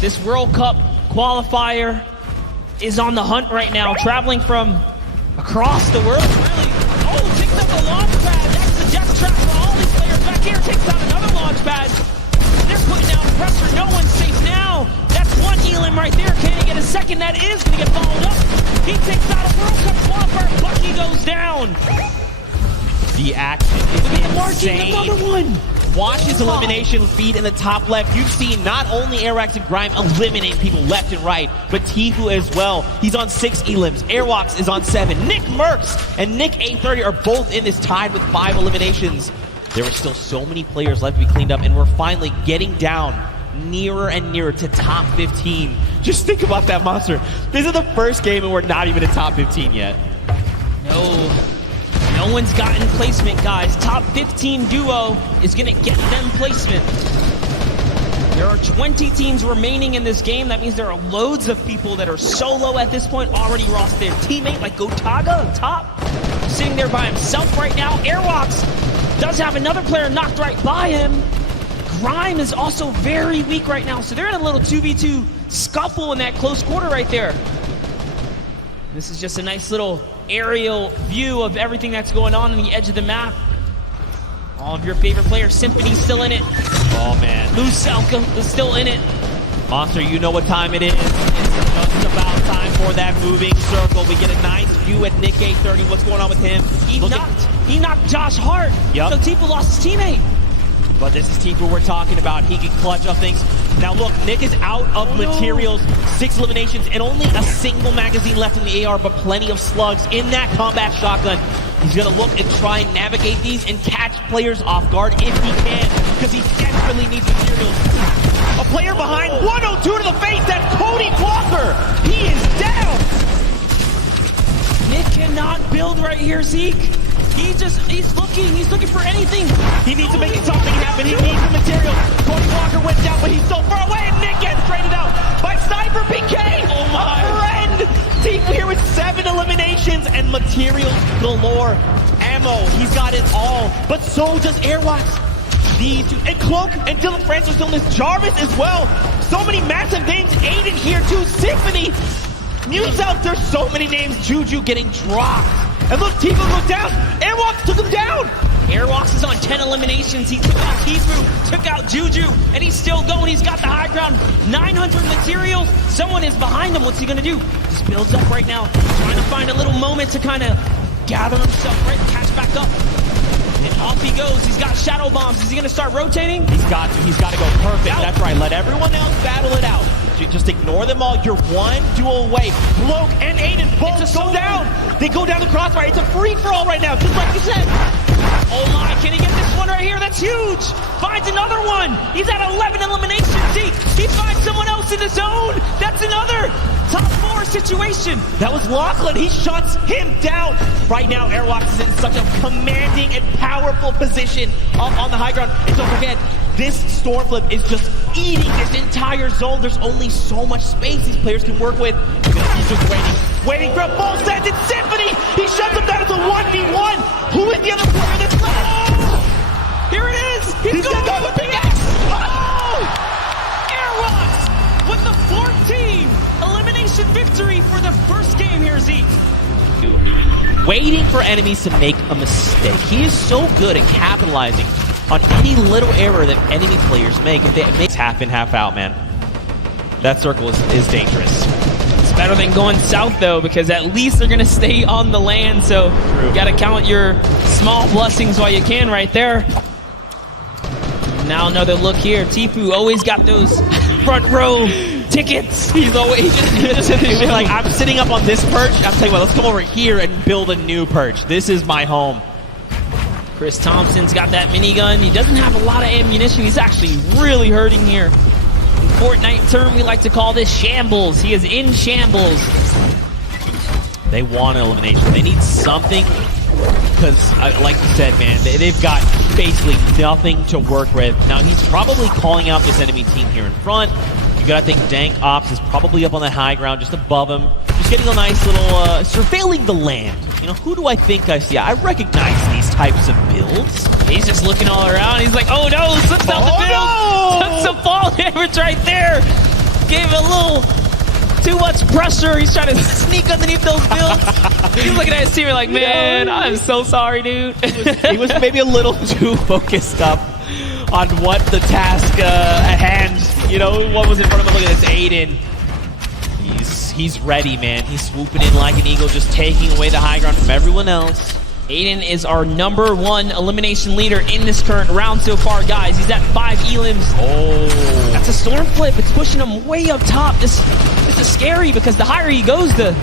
This World Cup qualifier is on the hunt right now, traveling from across the world, really. Oh, takes out the launch pad. That's the death trap for all these players back here. Takes out another launch pad. They're putting down pressure. No one's safe now. That's one elim right there. Can he get a second? That is going to get followed up. He takes out a World Cup qualifier. Bucky goes down. The action is insane. Another one. Watch his elimination feed in the top left. You've seen not only Airwaks and Grime eliminate people left and right, but Tfue as well. He's on 6 elims. Airwaks is on 7. Nick Mercs and Nick A30 are both in this, tied with 5 eliminations. There are still so many players left to be cleaned up, and we're finally getting down nearer and nearer to top 15. Just think about that, Monster. This is the first game and we're not even in top 15 yet. No one's gotten placement, guys. Top 15 duo is going to get them placement. There are 20 teams remaining in this game. That means there are loads of people that are solo at this point, already lost their teammate, like Gotaga on top, sitting there by himself right now. Airwaks does have another player knocked right by him. Grime is also very weak right now, so they're in a little 2v2 scuffle in that close quarter right there. This is just a nice little aerial view of everything that's going on the edge of the map. All of your favorite players. Symphony's still in it. Oh, man. Lucelka is still in it. Monster, you know what time it is. It's just about time for that moving circle. We get a nice view at Nick A30. What's going on with him? He knocked Josh Hart. Yep. So Tfue lost his teammate. But this is Tfue we're talking about. He can clutch up things. Now look, Nick is out of materials. 6 eliminations and only a single magazine left in the AR, but plenty of slugs in that combat shotgun. He's gonna look and try and navigate these and catch players off guard if he can, because he desperately needs materials. A player behind, 102 to the face, that's Cody Walker. He is down. Nick cannot build right here, Zeke. He's looking for anything. He needs to make something happen. He needs the material. Cody Walker went down, but he's so far away, and Nick gets traded out by Cypher PK. Oh my friend! Tfue here with 7 eliminations and materials galore. Ammo, he's got it all, but so does Airwaks. These two, and Cloak and Dylan Francis are still in this. Jarvis as well. So many massive names. Aydan here too. Symphony. Muse out. There's so many names. Juju getting dropped. And look, Tfue goes down. Airwaks took him down. Airwaks is on 10 eliminations. He took out Tfue, took out Juju, and he's still going. He's got the high ground. 900 materials. Someone is behind him. What's he gonna do? Just builds up right now, trying to find a little moment to kind of gather himself, right? Catch back up. And off he goes. He's got shadow bombs. Is he gonna start rotating? He's got to. He's got to go perfect. That's right. Let everyone else battle it out. Just ignore them all. You're one duel away. Cloak and Aydan both go down. They go down the crossfire. It's a free-for-all right now, just like you said. Oh my, can he get this one right here? That's huge. Finds another one. He's at 11 eliminations. He finds someone else in the zone. That's another top 4 situation. That was Lachlan. He shuts him down. Right now, Airwaks is in such a commanding and powerful position up on the high ground. And don't forget, this storm flip is just eating this entire zone. There's only so much space these players can work with. He's just waiting for a full send. It's Symphony. He shuts him down. It's a 1v1. Who is the other player that's left? Oh! Here it is. He's going go with the X. Oh! Airwaks with the 14 elimination victory for the first game here, Zeke. Waiting for enemies to make a mistake. He is so good at capitalizing on any little error that enemy players make. If it makes half in, half out, man. That circle is dangerous. It's better than going south, though, because at least they're going to stay on the land, so you got to count your small blessings while you can right there. Now another look here. Tfue always got those front row tickets. He's always just like, I'm sitting up on this perch. I'm telling you what, let's come over here and build a new perch. This is my home. Chris Thompson's got that minigun. He doesn't have a lot of ammunition. He's actually really hurting here. In Fortnite term, we like to call this shambles. He is in shambles. They want an elimination. They need something because, like you said, man, they've got basically nothing to work with. Now, he's probably calling out this enemy team here in front. You gotta think Dank Ops is probably up on the high ground, just above him. Just getting a nice little, surveilling the land. You know, who do I think I see? I recognize these types of builds. He's just looking all around. He's like, oh no, slips out the build. No! Took some fall damage right there. gave it a little too much pressure. He's trying to sneak underneath those builds. He's looking at his team like, man, I'm so sorry, dude. He was maybe a little too focused up on what the task at hand, you know, what was in front of him. Look at this, Aydan. He's ready, man. He's swooping in like an eagle, just taking away the high ground from everyone else. Aydan is our #1 elimination leader in this current round so far, guys. He's at 5 elims. Oh. That's a storm flip. It's pushing him way up top. This is scary because the higher he goes, the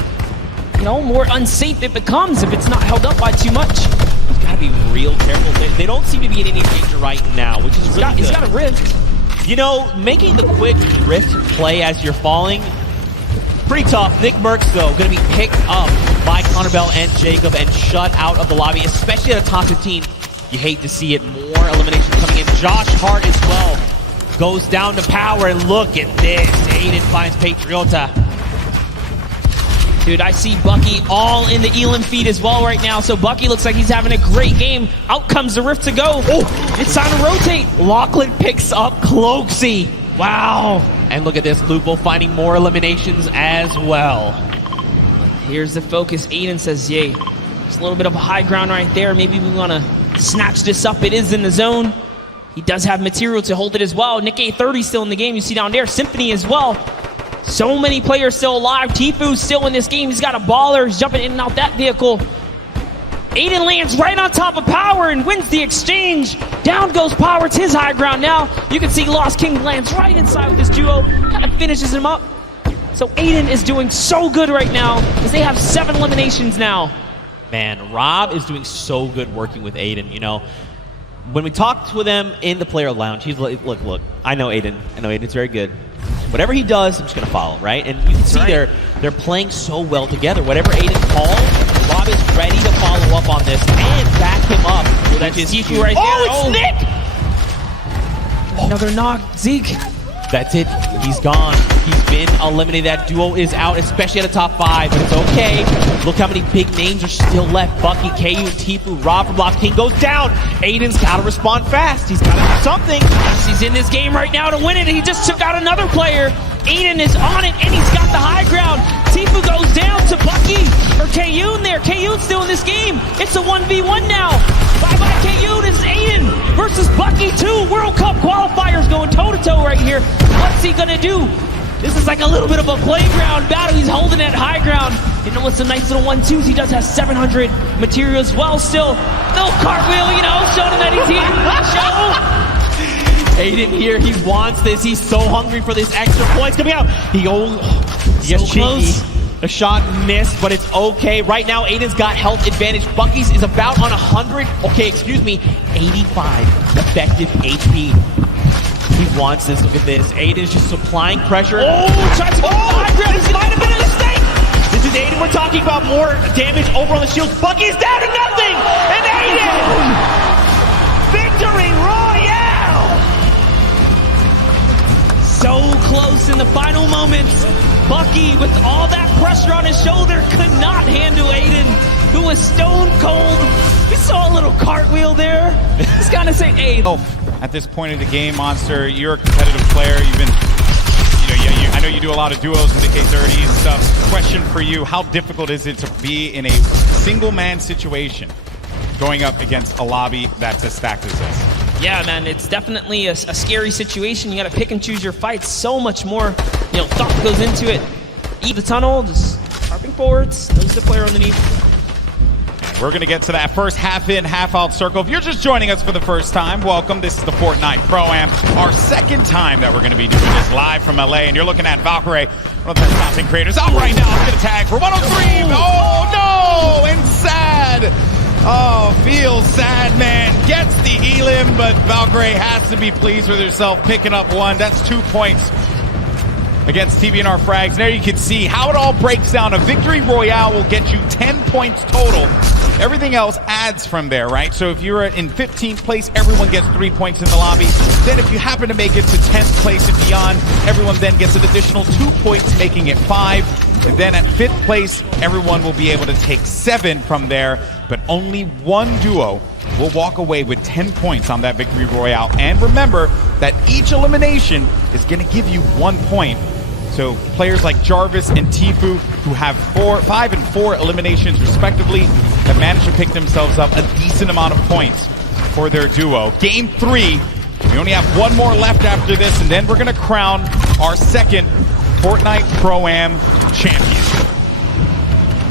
more unsafe it becomes if it's not held up by too much. He's got to be real careful. They don't seem to be in any danger right now, which is really good. He's got a rift. You know, making the quick rift play as you're falling, pretty tough. Nick Merckx, though, going to be picked up by Connor Bell and Jacob and shut out of the lobby, especially at a top 15. You hate to see it. More eliminations coming in. Josh Hart as well goes down to power, and look at this. Aydan finds Patriota. Dude, I see Bucky all in the Elim feed as well right now, so Bucky looks like he's having a great game. Out comes the rift to go. Oh, it's time to rotate. Lachlan picks up Cloaksy. Wow. And look at this, Lupo finding more eliminations as well. Here's the focus. Aydan says, yay. It's a little bit of a high ground right there. Maybe we want to snatch this up. It is in the zone. He does have material to hold it as well. Nick A30 still in the game. You see down there, Symphony as well. So many players still alive. Tfue's still in this game. He's got a baller. He's jumping in and out that vehicle. Aydan lands right on top of Power and wins the exchange. Down goes Power. It's his high ground now. You can see Lost King lands right inside with this duo. Kind of finishes him up. So Aydan is doing so good right now because they have 7 eliminations now. Man, Rob is doing so good working with Aydan, you know. When we talked with him in the player lounge, he's like, look, I know Aydan. I know Aidan's very good. Whatever he does, I'm just going to follow, right? And you can see they're playing so well together. Whatever Aydan calls, Rob is ready to follow up on this and back him up. So that's his Tfue right there. Oh, it's Nick! Another knock. Zeke. That's it. He's gone. He's been eliminated. That duo is out, especially at the top 5, but it's okay. Look how many big names are still left. Bucky, KU, Tfue, Rob from Lost King goes down. Aydan's got to respond fast. He's got to do something. He's in this game right now to win it. He just took out another player. Aydan is on it, and he's got the high ground. Tfue goes down to Bucky, or KU in there. KU's still in this game. It's a 1v1 now. Bye-bye, KU. This is Aydan versus Bucky 2. World Cup qualifiers going toe-to-toe right here. What's he going to do? This is like a little bit of a playground battle. He's holding that high ground. You know what's a nice little 1-2s? He does have 700 material as well still. No cartwheel, showing him that he's here. Aydan here, he wants this. He's so hungry for this extra points coming out. He gets close. The shot missed, but it's okay. Right now, Aydan's got health advantage. Bucky's is about on 100. Okay, excuse me, 85 effective HP. He wants this. Look at this. Aydan's just supplying pressure. Oh, tries to go high ground. This might have been a mistake. This is Aydan. We're talking about more damage over on the shields. Bucky's down to nothing, and Aydan! Victory Royale! So close in the final moments. Bucky, with all that pressure on his shoulder, could not handle Aydan, who was stone cold. We saw a little cartwheel there. Just gotta say, hey. At this point of the game, Monster, you're a competitive player. You've been, I know you do a lot of duos in the K30 and stuff. Question for you, how difficult is it to be in a single-man situation going up against a lobby that's as stacked as this? Yeah, man, it's definitely a scary situation. You got to pick and choose your fights. So much more, thought goes into it. Eat the tunnel, just harping forwards. There's the player underneath. We're going to get to that first half-in, half-out circle. If you're just joining us for the first time, welcome. This is the Fortnite Pro-Am, our second time that we're going to be doing this live from LA. And you're looking at Valkyrie, one of the best content creators out right now. It's going to tag for 103. Oh, no! And sad. Oh, feels sad, man. Gets the elim, but Valkyrie has to be pleased with herself picking up 1. That's 2 points against TBNR frags. There you can see how it all breaks down. A victory royale will get you 10 points total. Everything else adds from there, right? So if you're in 15th place, everyone gets 3 points in the lobby. Then if you happen to make it to 10th place and beyond, everyone then gets an additional 2 points, making it 5. And then at 5th place, everyone will be able to take 7 from there. But only one duo will walk away with 10 points on that victory royale. And remember that each elimination is going to give you 1 point. So players like Jarvis and Tfue, who have 5 and 4 eliminations respectively, have managed to pick themselves up a decent amount of points for their duo. Game 3, we only have one more left after this, and then we're going to crown our second Fortnite Pro-Am champion.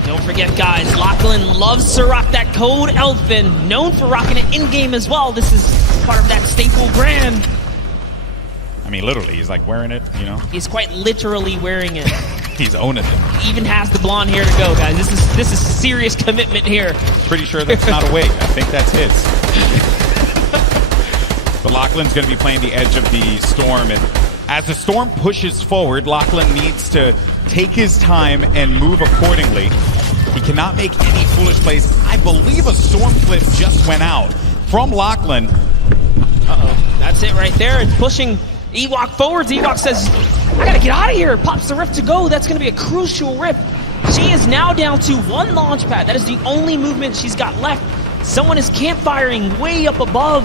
Don't forget, guys, Lachlan loves to rock that Code Elfin, known for rocking it in-game as well. This is part of that staple brand. I mean, literally, he's like wearing it, you know? He's quite literally wearing it. He's owning it. He even has the blonde hair to go, guys. This is serious commitment here. Pretty sure that's not a wig. I think that's his. But Lachlan's going to be playing the edge of the storm, and as the storm pushes forward, Lachlan needs to take his time and move accordingly. He cannot make any foolish plays. I believe a storm flip just went out from Lachlan. Uh-oh. That's it right there. It's pushing Ewok forwards. Ewok says, I gotta get out of here. Pops the rift to go. That's gonna be a crucial rift. She is now down to one launch pad. That is the only movement she's got left. Someone is campfiring way up above.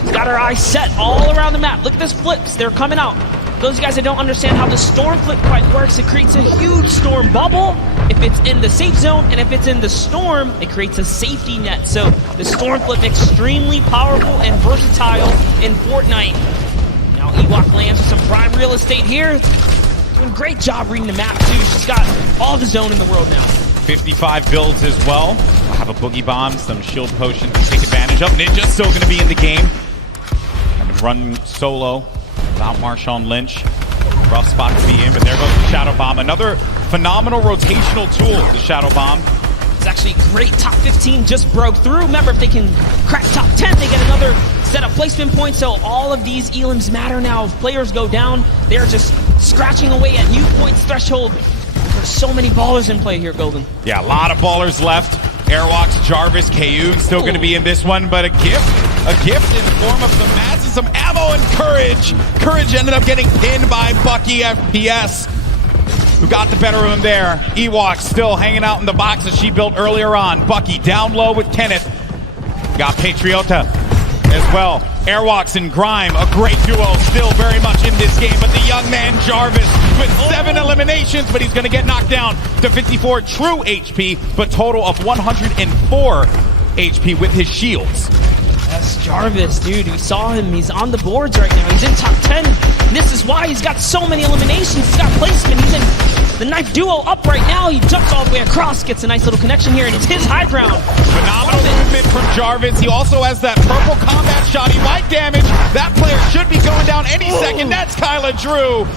She's got her eyes set all around the map. Look at this flips. They're coming out. Those of you guys that don't understand how the storm flip quite works, it creates a huge storm bubble if it's in the safe zone, and if it's in the storm, it creates a safety net. So the storm flip extremely powerful and versatile in Fortnite. Now Ewok lands with some prime real estate here. Doing a great job reading the map too. She's got all the zone in the world now. 55 builds as well. I'll have a boogie bomb, some shield potion to take advantage of. Ninja's still going to be in the game. I've been running solo without Marshawn Lynch. Rough spot to be in, but there goes the Shadow Bomb. Another phenomenal rotational tool, the Shadow Bomb. It's actually great. Top 15 just broke through. Remember, if they can crack top 10, they get another set of placement points. So all of these elims matter now. If players go down, they're just scratching away at new points threshold. There's so many ballers in play here, Golden. Yeah, a lot of ballers left. Airwaks, Jarvis, Kayun still going to be in this one, but a gift in the form of some mats and some ammo and Courage. Courage ended up getting pinned by Bucky FPS, who got the better of him there. Ewok still hanging out in the box that she built earlier on. Bucky down low with Kenneth. Got Patriota as well. Airwaks and Grime, a great duo, still very much in this game, but the young man Jarvis with 7 eliminations, but he's going to get knocked down to 54 true HP, but total of 104 HP with his shields. That's Jarvis, dude. We saw him. He's on the boards right now. He's in top 10. And this is why he's got so many eliminations. He's got placement. He's in the knife duo up right now. He jumps all the way across, gets a nice little connection here, and it's his high ground. Phenomenal movement from Jarvis. He also has that purple combat shot. He might damage. That player should be going down any second. That's Kyla Drew.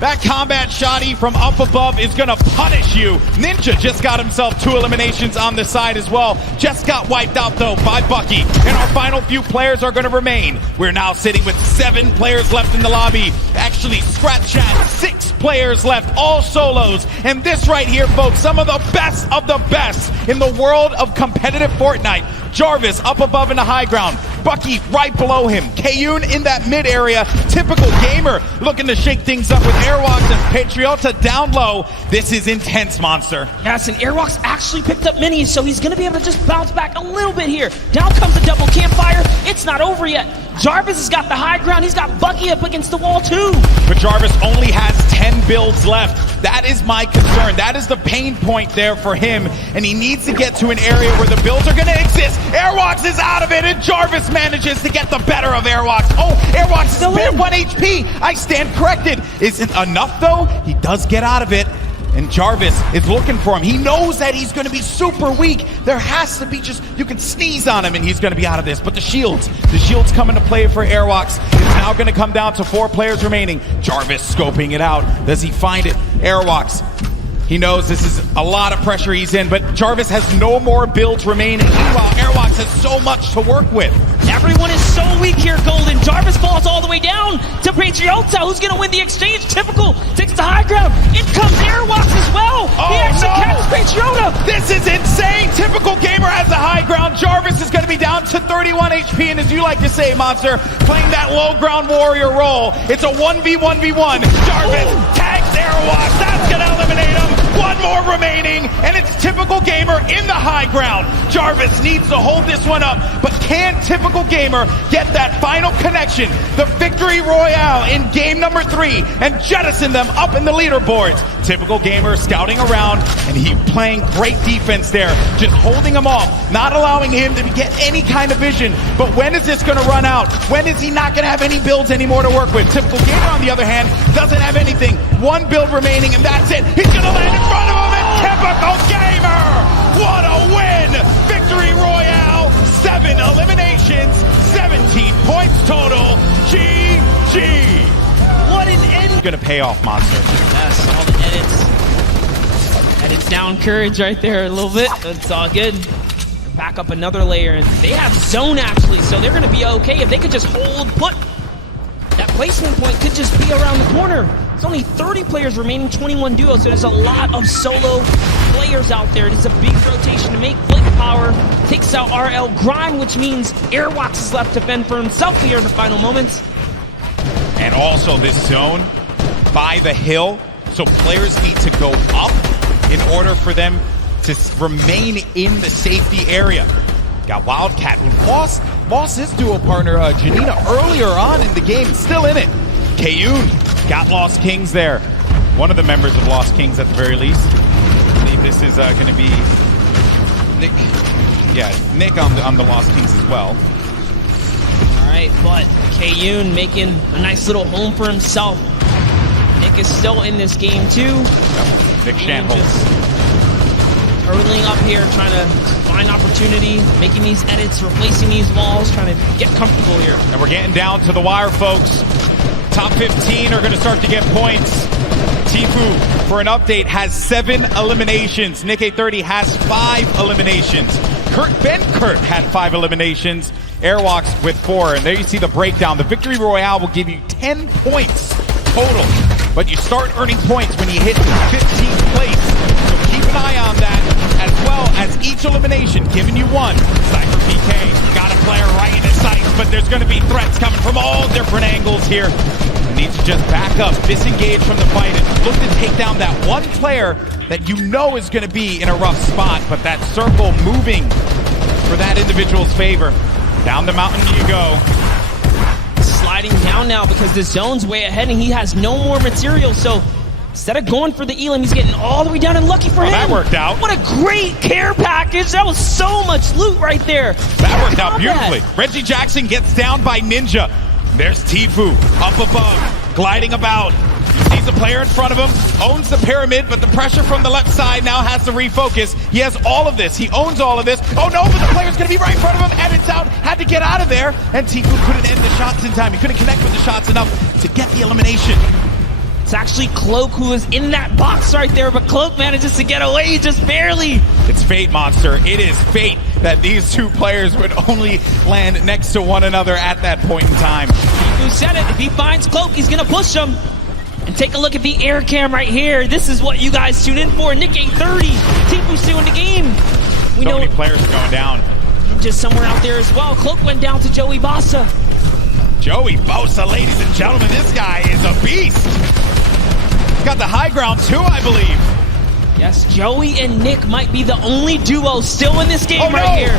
That combat shotty from up above is going to punish you. Ninja just got himself 2 eliminations on the side as well. Just got wiped out, though, by Bucky. And our final few players are going to remain. We're now sitting with 7 players left in the lobby. Actually, scratch that, 6 players left, all solos. And this right here, folks, some of the best in the world of competitive Fortnite. Jarvis up above in the high ground. Bucky right below him. Kayun in that mid area. Typical gamer looking to shake things up with Airwaks and Patriota down low. This is intense, Monster. Yes, and Airwaks actually picked up minis, so he's going to be able to just bounce back a little bit here. Down comes the double campfire. It's not over yet. Jarvis has got the high ground. He's got Bucky up against the wall, too. But Jarvis only has 10 builds left. That is my concern. That is the pain point there for him. And he needs to get to an area where the builds are going to exist. Airwaks is out of it, and Jarvis manages to get the better of Airwaks. Oh, Airwaks still in 1 HP. I stand corrected. Isn't enough, though. He does get out of it. And Jarvis is looking for him. He knows that he's going to be super weak. There has to be just, you can sneeze on him and he's going to be out of this. But the shields come into play for Airwaks. It's now going to come down to 4 players remaining. Jarvis scoping it out. Does he find it? Airwaks. He knows this is a lot of pressure he's in, but Jarvis has no more builds remaining. Meanwhile, Airwaks has so much to work with. Everyone is so weak here, Golden. Jarvis falls all the way down to Patriota, who's going to win the exchange. Typical takes the high ground. In comes Airwaks as well. He actually catches Patriota. This is insane. Typical gamer has the high ground. Jarvis is going to be down to 31 HP, and as you like to say, Monster, playing that low ground warrior role. It's a 1v1v1. Jarvis tags Airwaks. That's going to eliminate him. One more remaining, and it's Typical Gamer in the high ground. Jarvis needs to hold this one up, but can Typical Gamer get that final connection, the victory royale in game number 3, and jettison them up in the leaderboards? Typical Gamer scouting around, and he playing great defense there, just holding him off, not allowing him to get any kind of vision. But when is this going to run out? When is he not going to have any builds anymore to work with? Typical Gamer, on the other hand, doesn't have anything. One build remaining, and that's it. He's going to land in front of him, and Typical Gamer! What a win! Victory Royale, 7 eliminations, 17 points total. GG! What an end! Gonna pay off, Monster. Yes, all the edits down courage right there a little bit. It's all good. Back up another layer, and they have zone actually, so they're gonna be okay if they could just hold put. That placement point could just be around the corner. There's only 30 players remaining, 21 duos, so there's a lot of solo players out there. It's a big rotation to make. Blink Power takes out RL Grime, which means Airwaks is left to fend for himself here in the final moments. And also this zone by the hill, so players need to go up in order for them to remain in the safety area. Got Wildcat, who lost his duo partner, Janina, earlier on in the game, still in it. Kayun got Lost Kings there. One of the members of Lost Kings at the very least. I believe this is going to be Nick. Yeah, Nick on the Lost Kings as well. All right, but Kayun making a nice little home for himself. Nick is still in this game too. Nick Shanholz. Hurtling up here, trying to find opportunity, making these edits, replacing these walls, trying to get comfortable here. And we're getting down to the wire, folks. Top 15 are going to start to get points. Tfue, for an update, has 7 eliminations. Nick 830 has 5 eliminations. Ben Kurt had 5 eliminations. Airwaks with 4. And there you see the breakdown. The Victory Royale will give you 10 points total. But you start earning points when you hit 15th place. So keep an eye on that, as well as each elimination giving you 1. Cypher PK got a player right in his sights, but there's going to be threats coming from all different angles here. You need to just back up, disengage from the fight, and look to take down that one player that you know is going to be in a rough spot, but that circle moving for that individual's favor. Down the mountain you go. Sliding down now because the zone's way ahead and he has no more material, so instead of going for the Elam, he's getting all the way down, and lucky for him. That worked out. What a great care package. That was so much loot right there. That worked out beautifully. Reggie Jackson gets down by Ninja. There's Tfue up above, gliding about. He sees a player in front of him, owns the pyramid, but the pressure from the left side now has to refocus. He has all of this. He owns all of this. Oh no, but the player's going to be right in front of him, and it's out. Had to get out of there, and Tfue couldn't end the shots in time. He couldn't connect with the shots enough to get the elimination. It's actually Cloak who was in that box right there, but Cloak manages to get away just barely. It's fate, Monster. It is fate that these two players would only land next to one another at that point in time. Who said it? If he finds Cloak, he's going to push him. And take a look at the air cam right here. This is what you guys tune in for. Nick 830, Tfue still in the game. We know many players are going down. Just somewhere out there as well. Cloak went down to Joey Bossa. Joey Bosa, ladies and gentlemen, this guy is a beast. He's got the high ground too, I believe. Yes, Joey and Nick might be the only duo still in this game right here.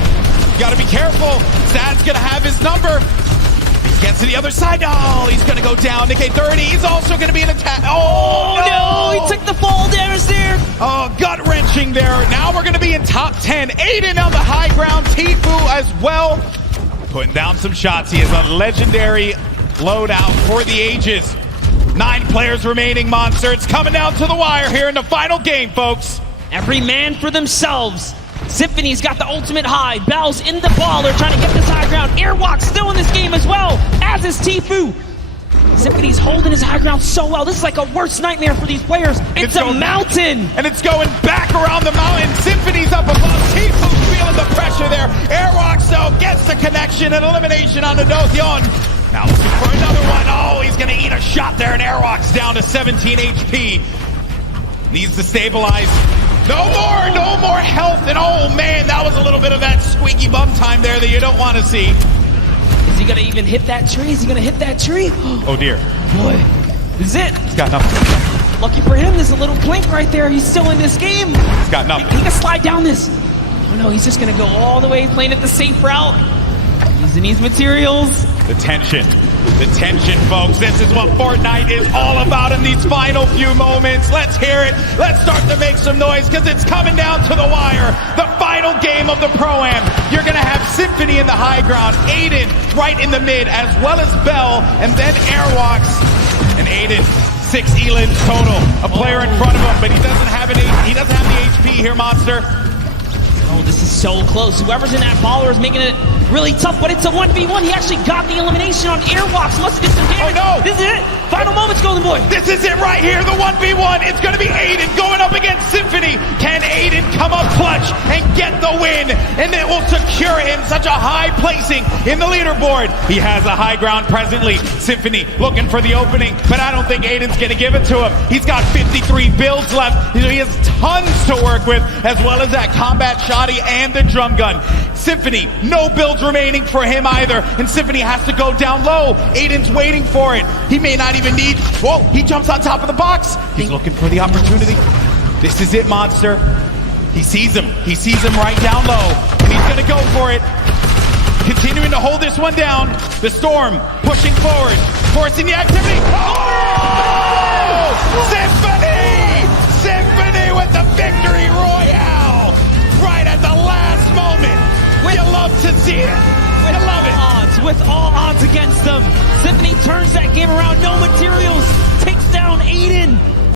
You gotta be careful. Sad's gonna have his number. He gets to the other side. Oh, he's gonna go down. Nick 830, he's also gonna be an attack. Oh, no! He took the fall damage there. Oh, gut-wrenching there. Now we're gonna be in top 10. Aydan on the high ground. Tfue as well. Putting down some shots. He is a legendary loadout for the ages. 9 players remaining, Monster. It's coming down to the wire here in the final game, folks. Every man for themselves. Symphony's got the ultimate high. Bell's in the ball. They're trying to get this high ground. Airwaks still in this game as well, as is Tfue. Symphony's holding his high ground so well. This is like a worst nightmare for these players. It's a mountain. And it's going back around the mountain. Symphony's up above. Tfue's feeling the pressure there. Airwaks, though, gets the connection and elimination on the Dothyon. Now looking for another one. Oh, he's going to eat a shot there, and Airwaks down to 17 HP. Needs to stabilize. No more health. And oh man, that was a little bit of that squeaky bum time there that you don't want to see. Is he going to even hit that tree? Is he going to hit that tree? Oh dear. Boy, this is it. He's got nothing. Lucky for him, there's a little blink right there. He's still in this game. He's got nothing. He can slide down this. Oh no, he's just gonna go all the way, playing it the safe route. He needs materials. The tension, folks. This is what Fortnite is all about in these final few moments. Let's hear it. Let's start to make some noise because it's coming down to the wire. The final game of the Pro-Am. You're going to have Symphony in the high ground, Aydan right in the mid, as well as Bell, and then Airwaks. And Aydan, 6 elims total. A player in front of him, but he doesn't have the HP here, Monster. Oh, this is so close. Whoever's in that baller is making it really tough, but it's a 1v1. He actually got the elimination on Airwaks. Must have did some damage. Oh, no. This is it. Final moments, Golden Boy. This is it right here, the 1v1. It's going to be Aydan going up against Symphony. Can Aydan come up clutch and get the win? And it will secure him such a high placing in the leaderboard. He has a high ground presently. Symphony looking for the opening, but I don't think Aydan's going to give it to him. He's got 53 builds left. He has tons to work with, as well as that combat shoddy and the drum gun. Symphony, no builds remaining for him either, and Symphony has to go down low. Aydan's waiting for it. He may not even need... Whoa, he jumps on top of the box. He's looking for the opportunity. This is it, Monster. He sees him. He sees him right down low, and he's going to go for it. Continuing to hold this one down. The Storm pushing forward, forcing the activity. Oh! Symphony! Symphony with the victory royale! Right at the last moment. You love to see it. You love it. With all odds against them, Symphony turns that game around. No materials. Takes down Aydan.